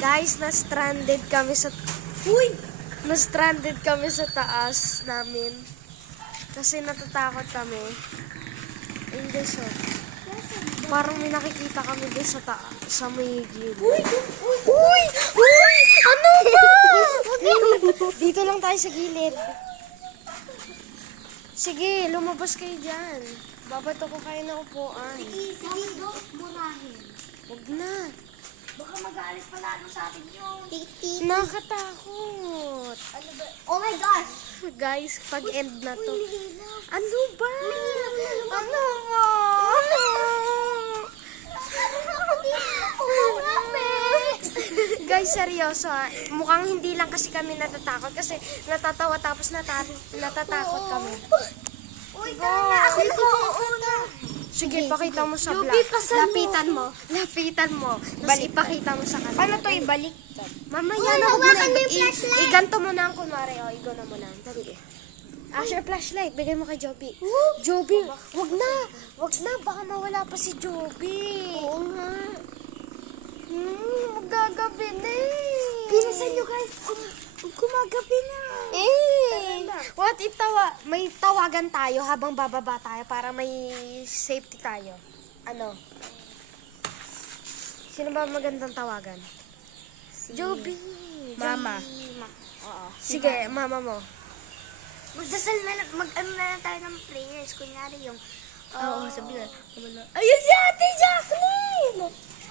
Guys, na-stranded kami sa taas namin. Kasi natatakot kami. Ayun guys, oh. Parang may nakikita kami doon sa taas, sa may gilid. Uy! Ano ba? Dito lang tayo sa gilid. Sige, lumabas kayo dyan. Babato ko kayo ng upuan. Sige, bunahin. Huwag na. Baka mag-aalis pala sa atin yung Nakatakot. ano ba? Oh my gosh! Guys, pag end na to. Ano ba? Ano ba? Guys, seryoso ah. Mukhang hindi lang kasi kami natatakot kasi natatawa tapos natatakot kami. Uy, tama! Ako nag-uuna! Sige, pakita mo sa vlog. Yubi, pasan mo. Lapitan mo. Tapos ipakita mo sa kanila. Paano to ibalik? Mamaya Uy, na, huwag mo hawakan na. mo yung flashlight. Iganto mo na ang kunwari. O, igo na mo na. Dali. Asher, flashlight. Bigay mo kay Joby. Joby, wag na. Wag na. Baka mawala pa si Joby. Oo nga. Magagabi na eh. Pinasan nyo guys. Gumagabi na. What if may tawagan tayo habang bababa tayo para may safety tayo? Ano? Sino ba magandang tawagan? Joby. Mama. Oo. Sige, mama mo. Magdasal na lang, mag-ano na lang tayo ng prayers. Kunyari yung... Oo, sabi na. Ayun si Ate Jacqueline!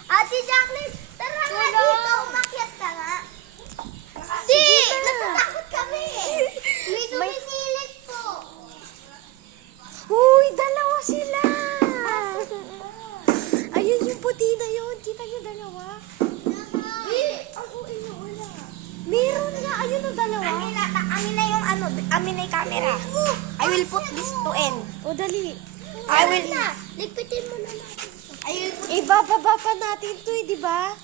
Ate Jacqueline, tara nga dito. Umakyat ka nga. Hindi! Natatakot kami. May sumisilip po. Uy, dalawa sila! Ayun yung puti na yun. Kita niyo dalawa? Ang uwi nyo, wala. Meron nga. Ayun yung dalawa. Amin na yung ano, amin na yung camera. I will put this to end. O, dali. I will na. Ligpitin mo na natin. I will put Ibababa pa natin to eh, di ba?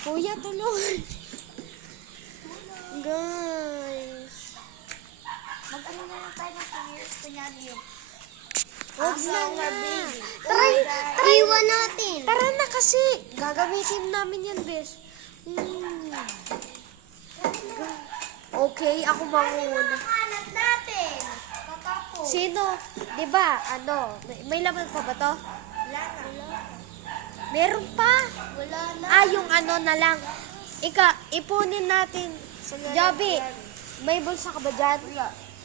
Kuya, tulungan. Guys. mag-ano na lang tayo ng prayers. Kunyari yung... Huwag na nga. Try, iwan natin. Tara na kasi. Gagamitin namin yan, bes. Okay, ako manguna. Hanap natin. Kakapos. Sino? Di ba? Ano? May laman pa ba to? Wala na. Meron pa. Wala na. Yung ano na lang. Ipunin natin. Joby, may bulsa ka ba dyan?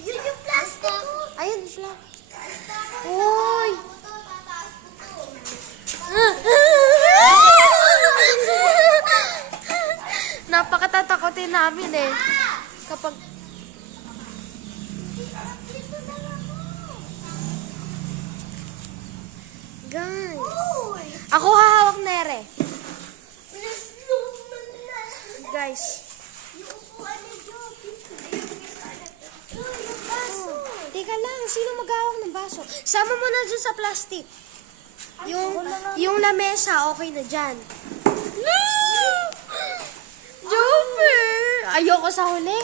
Yun yung plastic. Ayun, flag. Uy! Napakatatakotin namin eh. Kapag... Guys. Ako hahawak na ere. Guys. Teka lang, sino maghahawak ng baso? Sama mo na dyan sa plastic. Yung lamesa, okay na dyan. No! Joby! Ayoko sa huli.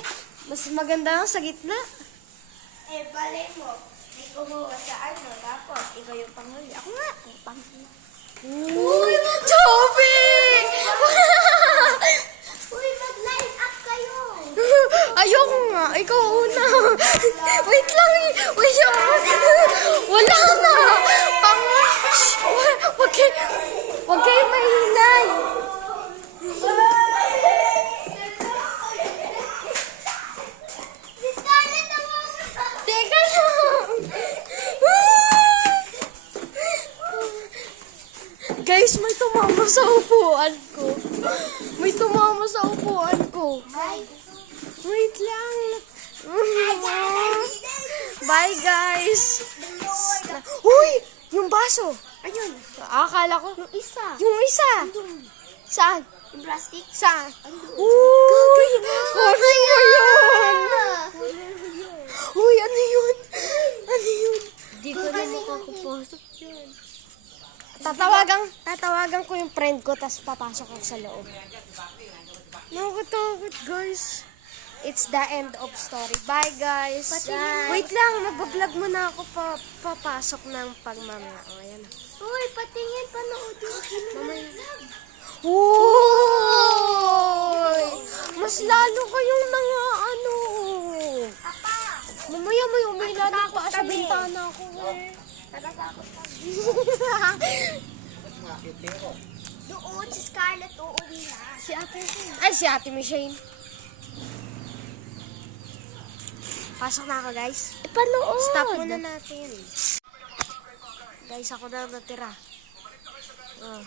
Mas maganda lang sa gitna. Eh, balay mo. May kumuha sa ano, tapos ikaw yung panghuli. Ako nga, panghuli. Uy! Joby! Uy, mag-line up kayo. Ayoko nga. Ikaw una. Wait lang. Wait lang. Wala na. Huwag kayo mahinay. Teka lang. Guys, may tumama sa upuan ko. May tumama sa upuan ko. Wait lang. Bye, guys. Uy! Yung baso. Ayun, Akala ko. yung isa. Yung isa. Saan? Yung plastic. Saan? Uy! Ano yun? Uy, ano yun? Ano yun? Di ko na makakapasok yan. Tatawagan ko yung friend ko, tapos papasok ako sa loob. Nakakatakot, guys. it's the end of story. Bye, guys. Patingin. Wait lang, nagbablog muna ako papasok ng pagmamaya. O, ayan. Uy, patingin, panoodin. Mamaya. Uy! Mas lalo kayong mga ano. Papa, Mamaya may umilala pa sa kami. bintana ko eh. natatakot kami. Doon, si Scarlett uuwi na. Si ate Ay, si ate Michelle. Pasok na ako, guys. Panood. Stop muna natin. Guys, ako na ang natira. Oh.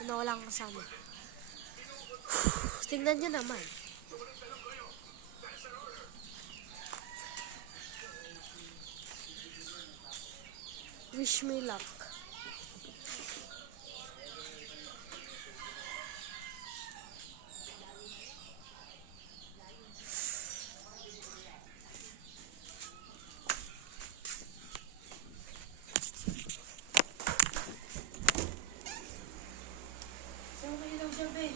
Wala akong kasama. Tingnan nyo naman. Wish me luck. Saan kayo nagsabi?